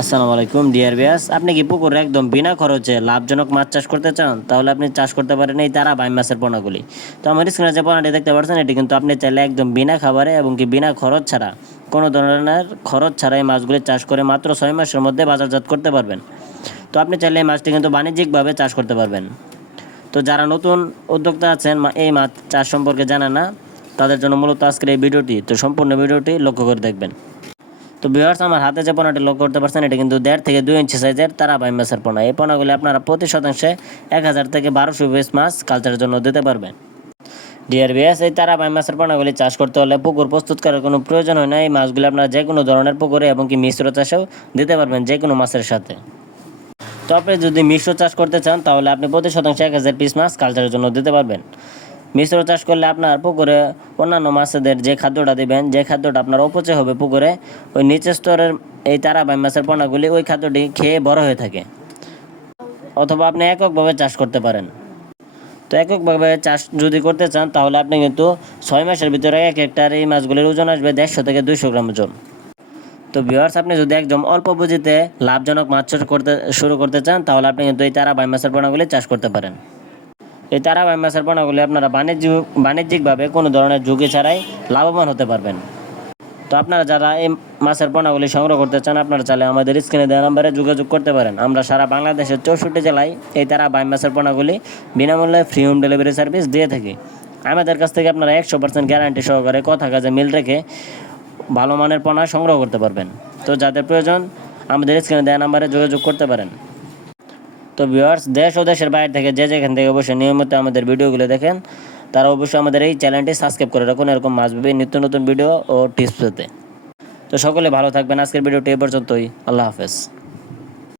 আসসালামু আলাইকুম dear viewers, আপনি কি পুকুরে একদম বিনা খরচে লাভজনক মাছ চাষ করতে চান? তাহলে আপনি চাষ করতে পারেন এই তারা বাইম মাছের পোনাগুলি। তো আমার স্ক্রিনে যে পোনাটি দেখতে পাচ্ছেন, এটি কিন্তু আপনি চাইলে একদম বিনা খাবারে এবং কি বিনা খরচ ছাড়া, কোনো ধরনের খরচ ছাড়া এই মাছগুলি চাষ করে মাত্র 6 মাসের মধ্যে বাজারজাত করতে পারবেন। তো আপনি চাইলে এই মাছটি কিন্তু বাণিজ্যিকভাবে চাষ করতে পারবেন। তো যারা নতুন উদ্যোক্তা আছেন, এই মাছ চাষ সম্পর্কে জানে না, তাদের জন্য মূলত আজকের এই ভিডিওটি। তো সম্পূর্ণ ভিডিওটি লক্ষ্য করে দেখবেন। তো ভিউয়ার্স, আমার হাতে যে পোনাটি লক্ষ্য করতে পারছেন, এটা কিন্তু 1.5 থেকে 2 ইঞ্চি সাইজের তারা বাইম মাছের পোনা। এই পোনাগুলি আপনারা প্রতি শতাংশে 1000 থেকে 1200 পিস মাছ কালচারের জন্য দিতে পারবেন। ডিয়ার ভিউয়ার্স, এই তারা বাইম মাছের পোনাগুলি চাষ করতে হলে পুকুর প্রস্তুত করার কোনো প্রয়োজন হয় না। এই মাছগুলি আপনারা যে কোনো ধরনের পুকুরে এবং কি মিশ্র চাষেও দিতে পারবেন, যে কোনো মাছের সাথে। তো আপনি যদি মিশ্র চাষ করতে চান, তাহলে আপনি প্রতি শতাংশে 1000 পিস মাছ কালচারের জন্য দিতে পারবেন। মিশ্র চাষ করলে আপনার পুকুরে অন্যান্য মাছেদের যে খাদ্যটা দিবেন, যে খাদ্যটা আপনার অপচয় হবে পুকুরে, ওই নিচের স্তরের এই তারা বাইম মাছের পোনাগুলি ওই খাদ্যটি খেয়ে বড় হয়ে থাকে। অথবা আপনি এককভাবে চাষ করতে পারেন। তো এককভাবে চাষ যদি করতে চান, তাহলে আপনি কিন্তু 6 মাসের ভিতরে এক হেক্টর এই মাছগুলির ওজন আসবে 150 থেকে 200 গ্রাম ওজন। তো ভিউয়ার্স, আপনি যদি একদম অল্প পুঁজিতে লাভজনক মাছ চাষ করতে শুরু করতে চান, তাহলে আপনি কিন্তু এই তারা বাইম মাছের পোনাগুলি চাষ করতে পারেন। এই তারা বাইম মাছের পোনাগুলি আপনারা বাণিজ্যিকভাবে কোনো ধরনের ঝুঁকি ছাড়াই লাভবান হতে পারবেন। তো আপনারা যারা এই মাছের পোনাগুলি সংগ্রহ করতে চান, আপনারা চাইলে আমাদের স্ক্রিনে দেওয়া নাম্বারে যোগাযোগ করতে পারেন। আমরা সারা বাংলাদেশের 64 জেলায় এই তারা বাইম মাছের পোনাগুলি বিনামূল্যে ফ্রি হোম ডেলিভারি সার্ভিস দিয়ে থাকি। আমাদের কাছ থেকে আপনারা 100% গ্যারান্টি সহকারে কথা কাজে মিল রেখে ভালো মানের পোনা সংগ্রহ করতে পারবেন। তো যাদের প্রয়োজন, আমাদের স্ক্রিনে দেওয়া নাম্বারে যোগাযোগ করতে পারেন। তো ভিউয়ার্স, দেশ ও দেশের বাইরে থেকে যে যেখান থেকে অবশ্যই নিয়মিত আমাদের ভিডিওগুলো দেখেন, তারা অবশ্যই আমাদের এই চ্যানেলটি সাবস্ক্রাইব করে রাখুন এরকম মাছভাবে নিত্য নতুন ভিডিও ও টিপস পেতে। তো সকলে ভালো থাকবেন। আজকের ভিডিওটি এ পর্যন্তই। আল্লাহ হাফেজ।